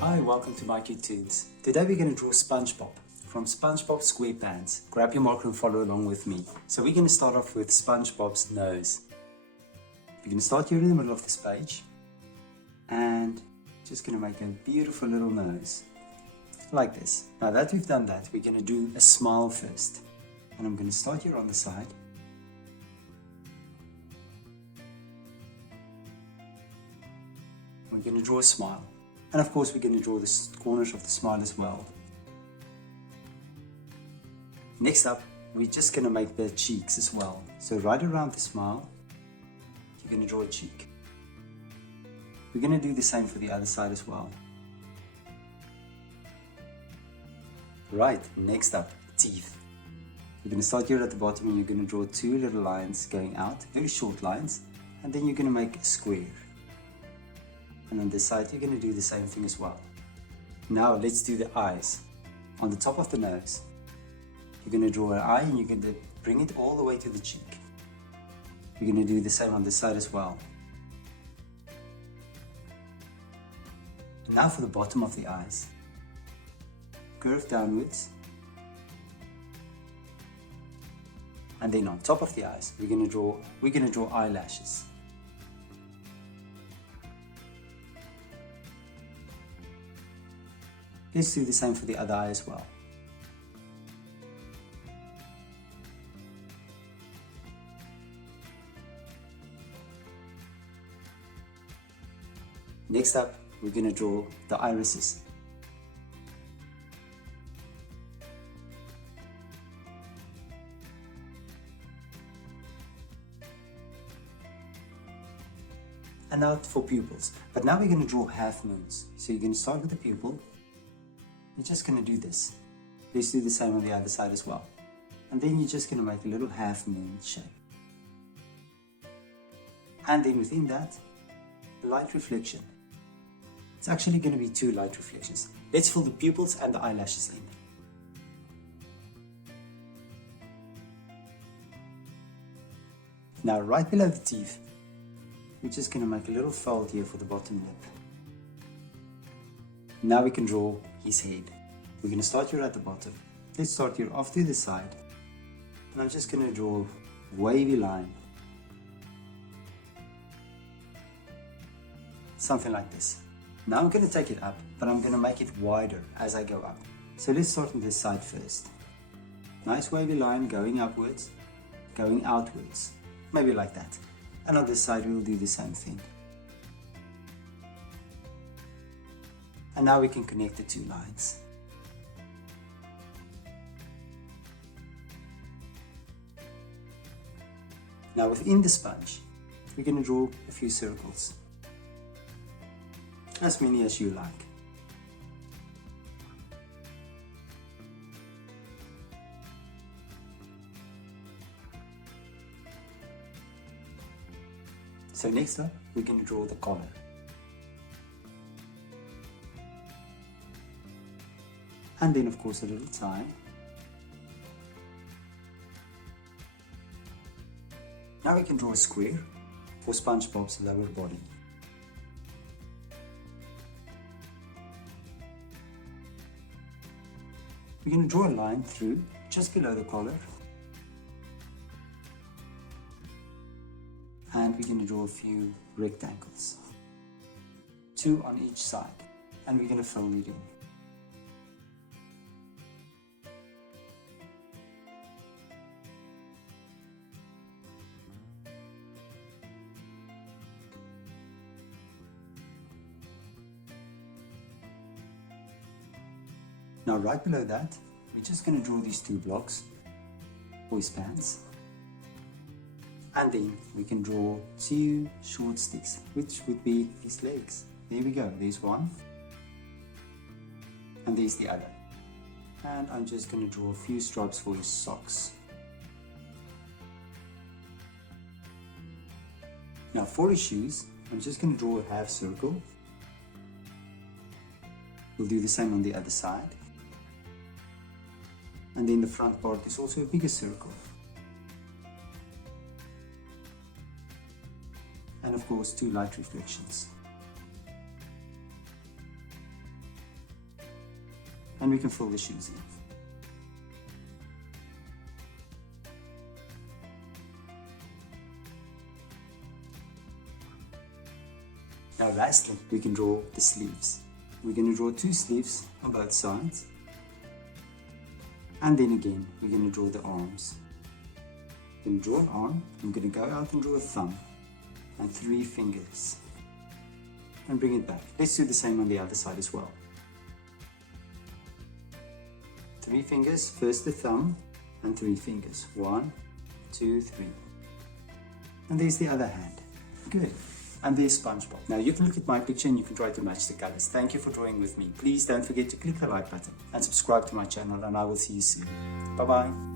Hi, welcome to Mikey Tunes. Today we're going to draw SpongeBob from SpongeBob SquarePants. Grab your marker and follow along with me. So we're going to start off with SpongeBob's nose. We're going to start here in the middle of this page and just going to make a beautiful little nose like this. Now that we've done that, we're going to do a smile first. And I'm going to start here on the side. We're going to draw a smile. And of course we're going to draw the corners of the smile as well. Next up, we're just going to make the cheeks as well. So right around the smile, you're going to draw a cheek. We're going to do the same for the other side as well. Right, next up, teeth. You're going to start here at the bottom and you're going to draw two little lines going out, very short lines, and then you're going to make a square. And on this side, you're going to do the same thing as well. Now let's do the eyes. On the top of the nose, you're going to draw an eye and you're going to bring it all the way to the cheek. You're going to do the same on this side as well. Now for the bottom of the eyes. Curve downwards. And then on top of the eyes, we're going to draw eyelashes. Let's do the same for the other eye as well. Next up, we're going to draw the irises. And now for pupils. But now we're going to draw half moons. So you're going to start with the pupil. You're just going to do this. Let's do the same on the other side as well. And then you're just going to make a little half moon shape. And then within that, light reflection. It's actually going to be two light reflections. Let's fill the pupils and the eyelashes in. Now right below the teeth, we're just going to make a little fold here for the bottom lip. Now we can draw his head. We're going to start here at the bottom. Let's start here off to the side. And I'm just going to draw a wavy line. Something like this. Now I'm going to take it up, but I'm going to make it wider as I go up. So let's start on this side first. Nice wavy line going upwards, going outwards. Maybe like that. And on this side we'll do the same thing. And now we can connect the two lines. Now within the sponge, we're going to draw a few circles. As many as you like. So next up, we're going to draw the collar. And then of course a little tie. Now we can draw a square for SpongeBob's lower body. We're going to draw a line through just below the collar. And we're going to draw a few rectangles. Two on each side. And we're going to fill it in. Now right below that, we're just going to draw these two blocks for his pants. And then we can draw two short sticks, which would be his legs. There we go, there's one. And there's the other. And I'm just going to draw a few stripes for his socks. Now for his shoes, I'm just going to draw a half circle. We'll do the same on the other side. And then the front part is also a bigger circle. And of course, two light reflections. And we can fill the shoes in. Now lastly, we can draw the sleeves. We're going to draw 2 sleeves on both sides. And then again, we're going to draw the arms. I'm going to draw an arm. I'm going to go out and draw a thumb and 3 fingers. And bring it back. Let's do the same on the other side as well. 3 fingers, first the thumb and 3 fingers. 1, 2, 3. And there's the other hand. Good. And there's SpongeBob. Now you can look at my picture and you can try to match the colors. Thank you for drawing with me. Please don't forget to click the like button and subscribe to my channel, and I will see you soon. Bye bye.